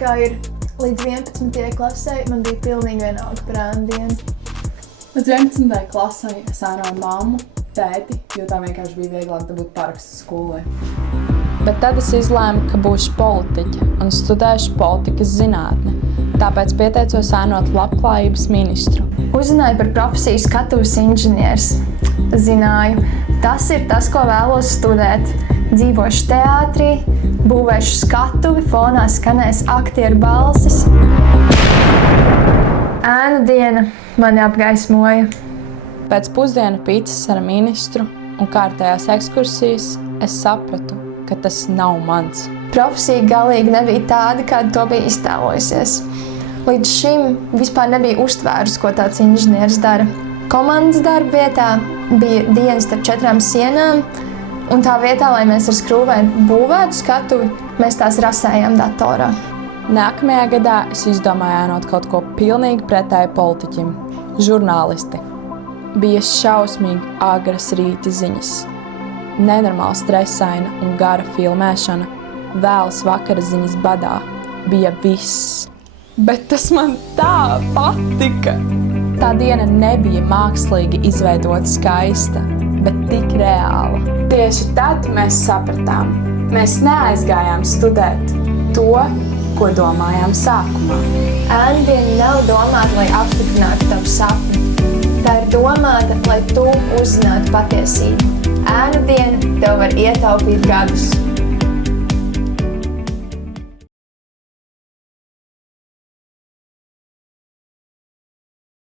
kā ir līdz 11. klasē, man bija pilnīgi vienalga par ēnu dienu. Līdz 11. klasē es ēnoju mammu, tēti, jo tā vienkārši bija vieglāk dabūt parakstu skolai. Bet tad es izlēmu, ka būšu politiķe un studēšu politikas zinātni. Tāpēc pieteicos ēnot labklājības ministru. Uzzināju par profesiju skatuves inženieris. Zināju, tas ir tas, ko vēlos studēt. Dzīvošu teātrī, būvēšu skatuvi, fonā skanēs aktieru balsis. Ēnu diena mani apgaismoja. Pēc pusdienu pīcis ar ministru un kārtējās ekskursijas es sapratu, ka tas nav mans. Profesija galīgi nebija tāda, kāda to bija iztēlojusies. Līdz šim vispār nebija uztvērus, ko tāds inženieris dara. Komandas darba vietā bija dienas starp 4 sienām, un tā vietā, lai mēs ar skrūvēm būvētu skatuvi, mēs tās rasējām datorā. Nākamajā gadā es izdomāju ēnot kaut ko pilnīgi pretēju politiķim – žurnālisti. Bija šausmīgi agras rīta ziņas, nenormāli stresaina un gara filmēšana, vēlas vakara ziņas badā. Bija viss. Bet tas man tā patika! Tā diena nebija mākslīgi izveidota skaista, bet tik reāla. Tieši tad mēs sapratām, mēs neaizgājām studēt to, ko domājām sākumā. Ēnu diena nav domāta, lai apstiprinātu tavu sapni. Tā ir domāta, lai tu uzzinātu patiesību. Ēnu diena tev var ietaupīt gadus.